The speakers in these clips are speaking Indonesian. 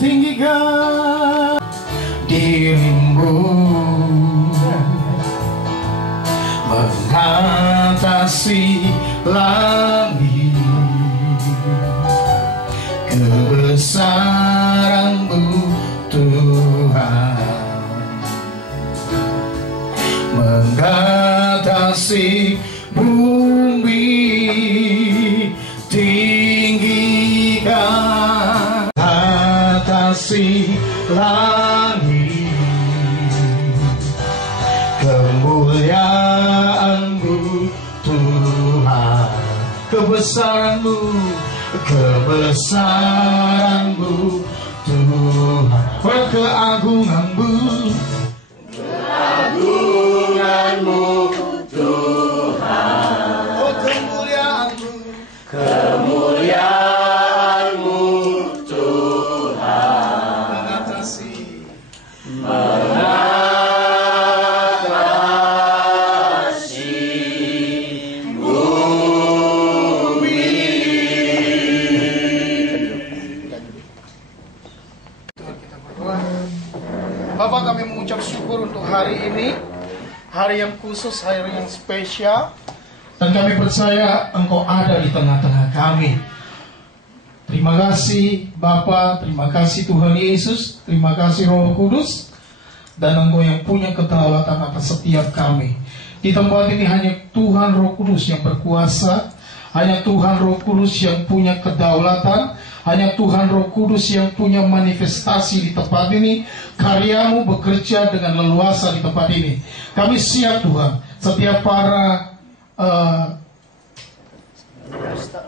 tinggikan dirimu mengatasi langit, kebesaran-Mu Tuhan mengatasi bumi, tinggikan atasi langit, kemuliaan-Mu Tuhan, kebesaran-Mu, kebesaran-Mu Tuhan, keagungan-Mu, keagungan-Mu Tuhan, oh kemuliaan-Mu, kemuliaan-Mu Tuhan, mengatasi bumi. Tuhan kita berdoa. Bapak, kami mengucap syukur untuk hari ini, hari yang khusus, hari yang spesial, dan kami percaya Engkau ada di tengah-tengah kami. Terima kasih Bapa, terima kasih Tuhan Yesus, terima kasih Roh Kudus, dan Engkau yang punya kedaulatan atas setiap kami. Di tempat ini hanya Tuhan Roh Kudus yang berkuasa, hanya Tuhan Roh Kudus yang punya kedaulatan, hanya Tuhan Roh Kudus yang punya manifestasi di tempat ini. Karya-Mu bekerja dengan leluasa di tempat ini. Kami siap Tuhan, setiap para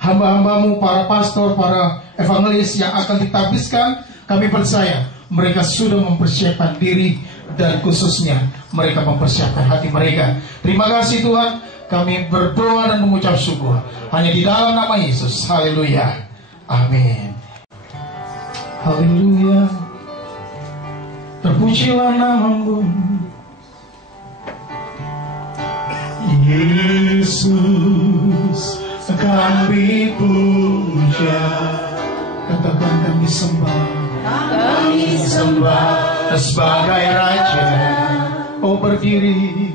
hamba-hamba-Mu, para pastor, para evangelis yang akan ditabiskan, kami percaya mereka sudah mempersiapkan diri, dan khususnya mereka mempersiapkan hati mereka. Terima kasih Tuhan, kami berdoa dan mengucap syukur hanya di dalam nama Yesus. Haleluya, amin. Haleluya, terpujilah nama-Mu Yesus, kami puja. Katakan kami sembah, kami sembah sebagai Raja. Oh berdiri,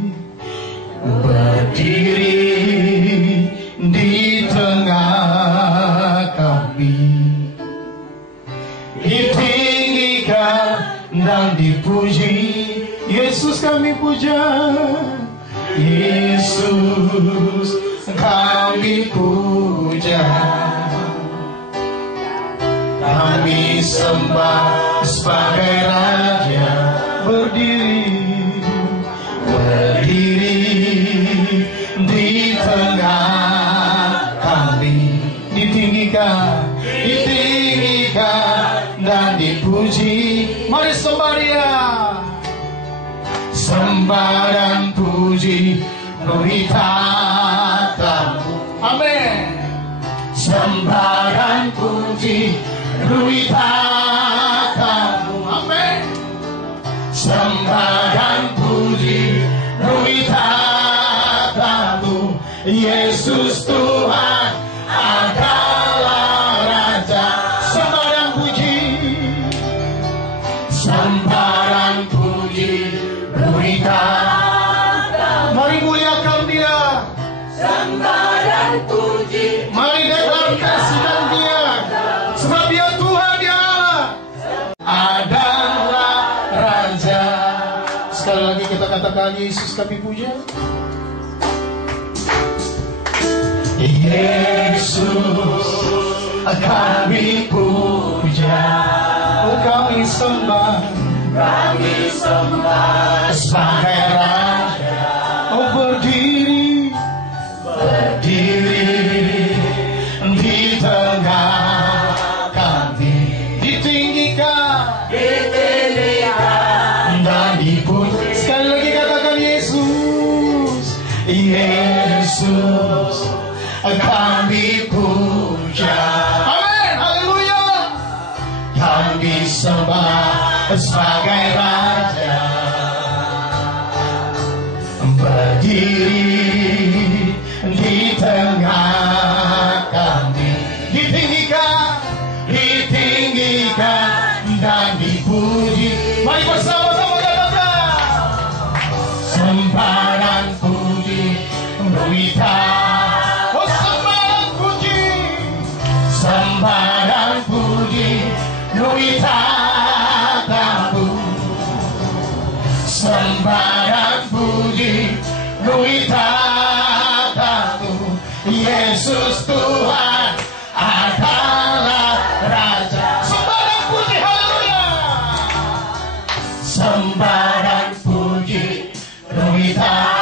berdiri di tengah kami, ditinggikan dan dipuji. Yesus kami puja, Yesus kami puja. Kami sembah sebagai Raja. Berdiri, berdiri di tengah kami, ditinggikan, ditinggikan dan dipuji. Mari sembah Dia, sembah dan puji penuhi tata-Mu. Amin. Sembah dan puji penuhi tata-Mu. Amin. Sembah dan puji penuhi tata-Mu. Yesus Tuhan adalah Raja. Sembah dan puji, sembah dan puji penuhi tata-Mu. Mari muliakan Dia, sembah dan puji. Mari deklarasikan Dia, sebab Dia Tuhan, Dia adalah Raja. Sekali lagi kita katakan, Yesus kami puja. Yesus kami puja. Oh kami sembah, kami sembah sebagai Raja. Oh berdiri, berdiri di tengah kami, ditinggikan, ditinggikan dan dipuji. Sekali lagi katakan Yesus, Yesus kami puja. Amin, haleluya. Kami sembah sebagai Raja. Berdiri di tengah kami, ditinggikan, ditinggikan sembah dan puji nuitatamu, sembah dan puji nuitatamu. Yesus Tuhan adalah Raja. Sembah dan puji, haleluya. Sembah dan puji nuitatamu.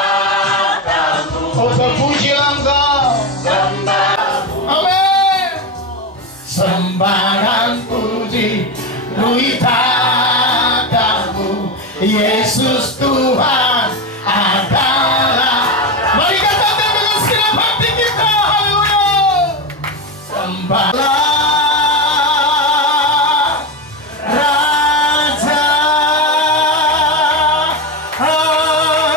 Oh, terpujilah Engkau. Amin. Sembah dan puji nuitatamu. Yesus Tuhan adalah. Mari katakan dengan segenap hati kita, haleluya. Sembahlah Raja. Amin.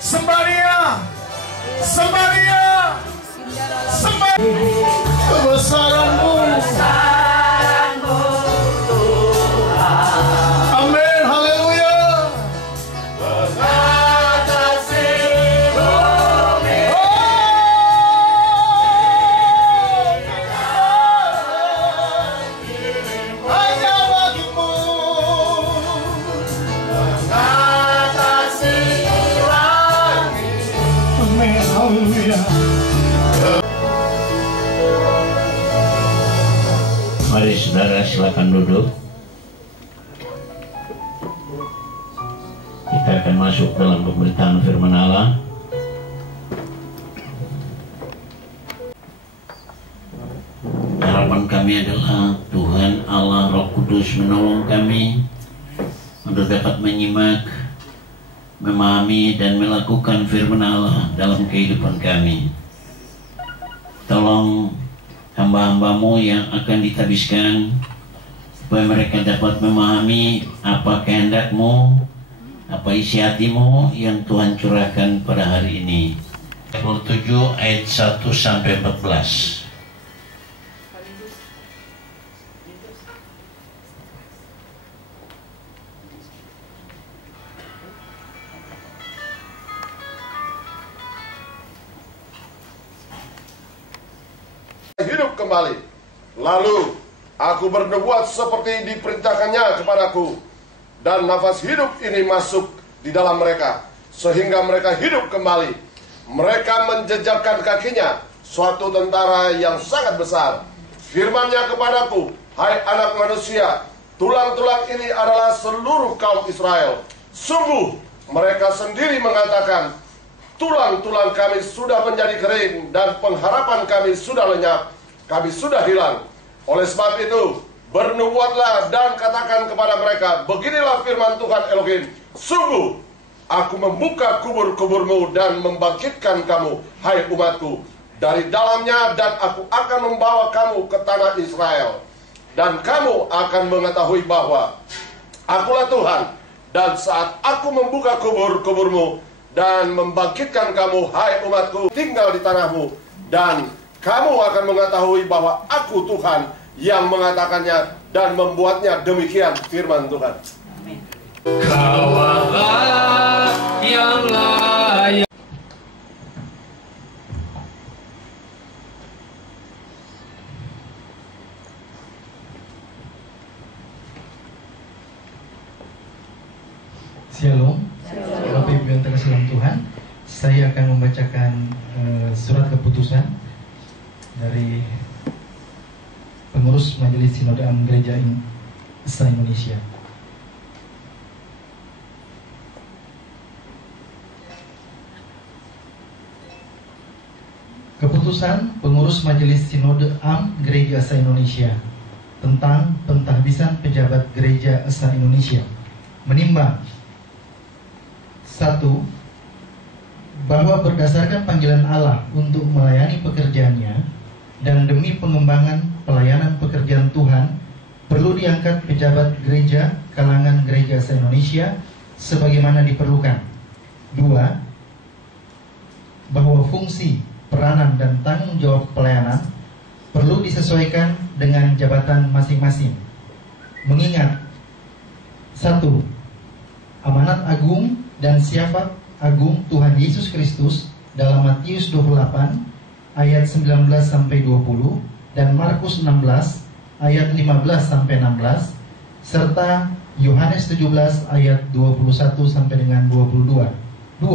Sembah Dia, sembah Dia, sembah kebesaran-Mu. Amin, haleluya. Hanya bagimu. Amin, haleluya. Mari saudara silakan duduk. Kita akan masuk dalam pemberitaan firman Allah. Harapan kami adalah Tuhan Allah Roh Kudus menolong kami untuk dapat menyimak, memahami dan melakukan firman Allah dalam kehidupan kami. Tolong hamba-hambamu yang akan ditabiskan supaya mereka dapat memahami apa kehendak-Mu, apa isi hati-Mu yang Tuhan curahkan pada hari ini. 27 ayat 1 sampai 14. Hidup kembali. Lalu aku bernubuat seperti diperintahkannya kepadaku, dan nafas hidup ini masuk di dalam mereka, sehingga mereka hidup kembali. Mereka menjejakkan kakinya, suatu tentara yang sangat besar. Firman-Nya kepadaku, hai anak manusia, tulang-tulang ini adalah seluruh kaum Israel. Sungguh mereka sendiri mengatakan, tulang-tulang kami sudah menjadi kering dan pengharapan kami sudah lenyap, kami sudah hilang. Oleh sebab itu, bernubuatlah dan katakan kepada mereka, beginilah firman Tuhan Elohim, sungguh aku membuka kubur-kuburmu dan membangkitkan kamu, hai umatku, dari dalamnya, dan aku akan membawa kamu ke tanah Israel. Dan kamu akan mengetahui bahwa akulah Tuhan, dan saat aku membuka kubur-kuburmu dan membangkitkan kamu, hai umatku, tinggal di tanahmu, dan kamu akan mengetahui bahwa aku Tuhan yang mengatakannya dan membuatnya demikian firman Tuhan. Kau Allah yang layak. Shalom, Bapak Ibu yang terkasih dalam Tuhan. Saya akan membacakan surat keputusan dari pengurus Majelis Sinode Am Gereja Islam Indonesia. Keputusan pengurus Majelis Sinode Am Gereja Islam Indonesia tentang pentahbisan pejabat Gereja Islam Indonesia menimbang: 1. Bahwa berdasarkan panggilan Allah untuk melayani pekerjaannya dan demi pengembangan pelayanan pekerjaan Tuhan, perlu diangkat pejabat gereja kalangan Gereja se-Indonesia sebagaimana diperlukan. 2. Bahwa fungsi, peranan, dan tanggung jawab pelayanan perlu disesuaikan dengan jabatan masing-masing. Mengingat 1. Amanat agung dan sifat agung Tuhan Yesus Kristus dalam Matius 28 ayat 19 sampai 20 dan Markus 16 ayat 15 sampai 16 serta Yohanes 17 ayat 21 sampai dengan 22. 2.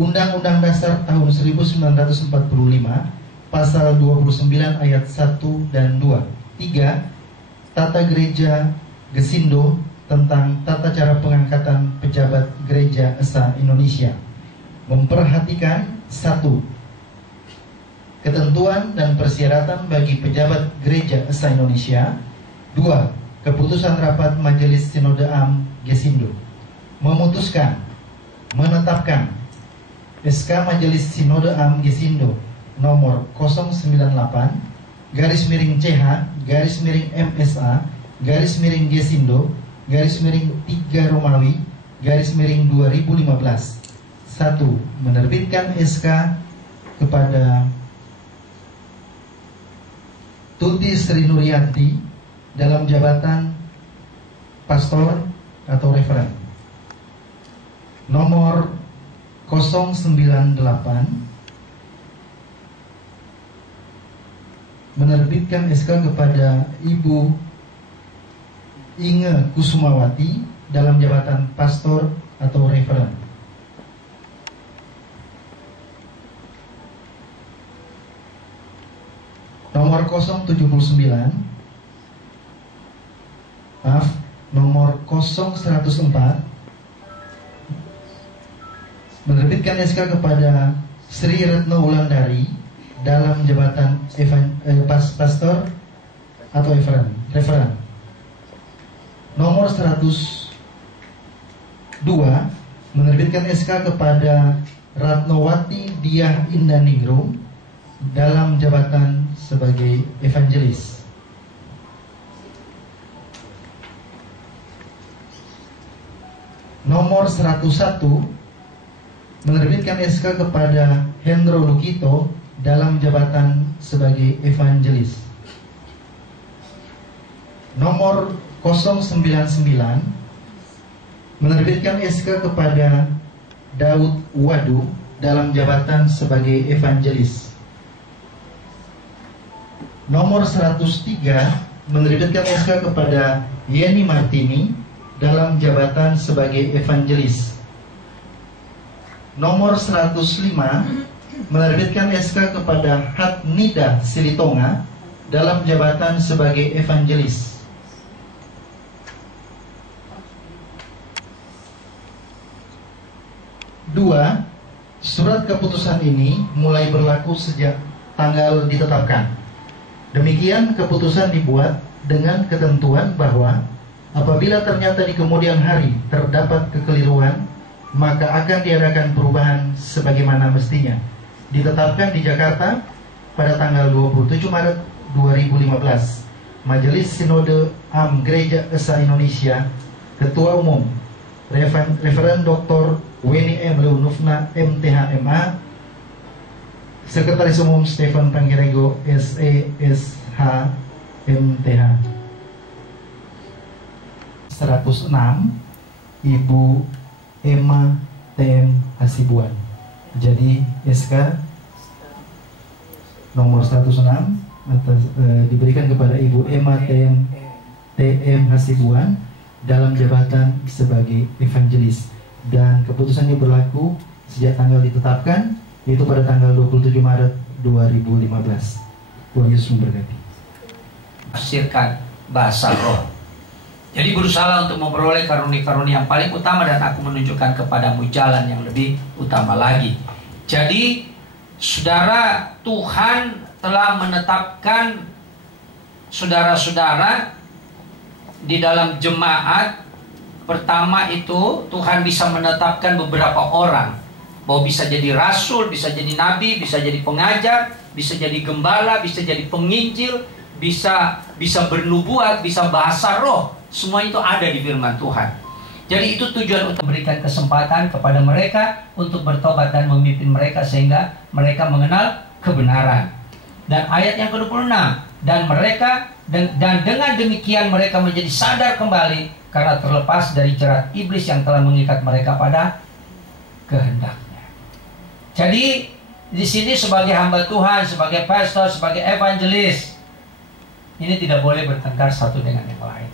Undang-Undang Dasar tahun 1945 pasal 29 ayat 1 dan 2. 3. Tata Gereja Gesindo tentang tata cara pengangkatan pejabat Gereja Esa Indonesia. Memperhatikan 1. Ketentuan dan persyaratan bagi pejabat Gereja Esa Indonesia. 2. Keputusan rapat Majelis Sinode Am Gesindo memutuskan menetapkan SK Majelis Sinode Am Gesindo nomor 098/CH/MSA Gesindo _3 Romawi _2015. 1. Menerbitkan SK kepada Tuti Sri Nuryanti dalam jabatan pastor atau referen nomor 098, menerbitkan SK kepada Ibu Inge Kusumawati dalam jabatan pastor atau referen. Nomor 079, nomor 0104, menerbitkan SK kepada Sri Retno Wulandari dalam jabatan pastor atau referen. Nomor 102, menerbitkan SK kepada Ratnowati Diah Indaningrum dalam jabatan sebagai evangelis. Nomor 101, menerbitkan SK kepada Hendro Lukito dalam jabatan sebagai evangelis. Nomor 099, menerbitkan SK kepada Daud Wadu dalam jabatan sebagai evangelis. Nomor 103, menerbitkan SK kepada Yeni Martini dalam jabatan sebagai evangelis. Nomor 105, menerbitkan SK kepada Hatnida Silitonga dalam jabatan sebagai evangelis. Dua, surat keputusan ini mulai berlaku sejak tanggal ditetapkan. Demikian keputusan dibuat dengan ketentuan bahwa apabila ternyata di kemudian hari terdapat kekeliruan, maka akan diadakan perubahan sebagaimana mestinya. Ditetapkan di Jakarta pada tanggal 27 Maret 2015. Majelis Sinode Am Gereja Esa Indonesia, Ketua Umum Referen Dr. Weni M. Leunufna MTH MA, Sekretaris Umum Stephen Pangirego SESH MTH. 106, Ibu Emma TM Hasibuan. Jadi SK nomor 106 diberikan kepada Ibu Emma TM Hasibuan dalam jabatan sebagai evangelis, dan keputusannya berlaku sejak tanggal ditetapkan, yaitu pada tanggal 27 Maret 2015. Tuhan Yesus memberkati. Tafsirkan bahasa roh. Jadi berusaha untuk memperoleh karunia-karunia yang paling utama, dan aku menunjukkan kepadamu jalan yang lebih utama lagi. Jadi saudara, Tuhan telah menetapkan saudara-saudara di dalam jemaat. Pertama itu Tuhan bisa menetapkan beberapa orang, bahwa bisa jadi rasul, bisa jadi nabi, bisa jadi pengajar, bisa jadi gembala, bisa jadi penginjil, bisa bernubuat, bisa bahasa roh. Semua itu ada di firman Tuhan. Jadi itu tujuan untuk memberikan kesempatan kepada mereka untuk bertobat dan memimpin mereka sehingga mereka mengenal kebenaran. Dan ayat yang ke-26, dan dengan demikian mereka menjadi sadar kembali karena terlepas dari jerat iblis yang telah mengikat mereka pada kehendaknya. Jadi di sini sebagai hamba Tuhan, sebagai pastor, sebagai evangelis, ini tidak boleh bertengkar satu dengan yang lain.